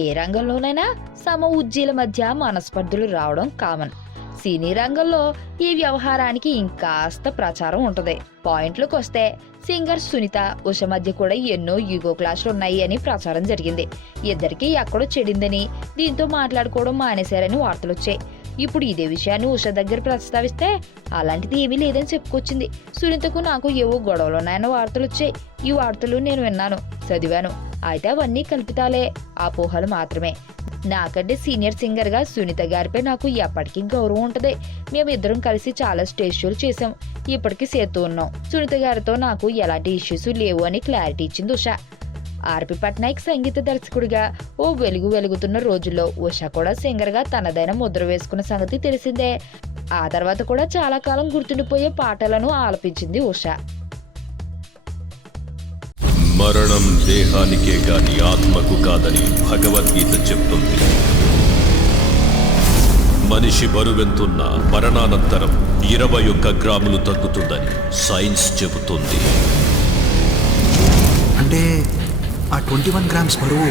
ఏ రంగంలోనైనా సమ ఉజ్జీల మధ్య మనస్పర్ధలు రావడం కామన్. సినీ రంగంలో ఈ వ్యవహారానికి ఇంకాస్త ప్రచారం ఉంటది. పాయింట్లకు వస్తే సింగర్ సునీత, ఉష మధ్య కూడా ఎన్నో ఈగో క్లాష్లు ఉన్నాయి అని ప్రచారం జరిగింది. ఇద్దరికి ఎక్కడో చెడిందని, దీంతో మాట్లాడుకోవడం మానేశారని వార్తలొచ్చాయి. ఇప్పుడు ఇదే విషయాన్ని ఉష దగ్గర ప్రస్తావిస్తే అలాంటిది ఏమీ లేదని చెప్పుకొచ్చింది. సునీతకు నాకు ఏవో గొడవలున్నాయన్న వార్తలు వచ్చాయి. ఈ వార్తలు నేను విన్నాను, చదివాను. అయితే అవన్నీ కల్పితాలే, అపోహలు మాత్రమే. నాకంటే సీనియర్ సింగర్ గా సునీత గారిపై నాకు ఎప్పటికీ గౌరవం ఉంటది. మేమిద్దరం కలిసి చాలా స్టేజ్ షోలు చేసాం, ఇప్పటికీ చేస్తూ ఉన్నాం. సునీత గారితో నాకు ఎలాంటి ఇష్యూస్ లేవు అని క్లారిటీ ఇచ్చింది ఉష. ఆర్పి పట్నాయక్ సంగీత దర్శకుడిగా ఓ వెలుగుతున్న రోజుల్లో ఉష కూడా సింగర్ గా తనదైన ముద్ర వేసుకున్న సంగతి తెలిసిందే. ఆ తర్వాత కూడా చాలా కాలం గుర్తుండిపోయే పాటలను ఆలపించింది ఉష. మరణం దేహానికే గాని ఆత్మకు కాదని భగవద్గీత చెప్తుంది. మనిషి బరువెంతున్న మరణానంతరం 21 గ్రాములు తగ్గుతుందని సైన్స్ చెబుతుంది. అంటే ఆ 21 గ్రామ్స్ బరువు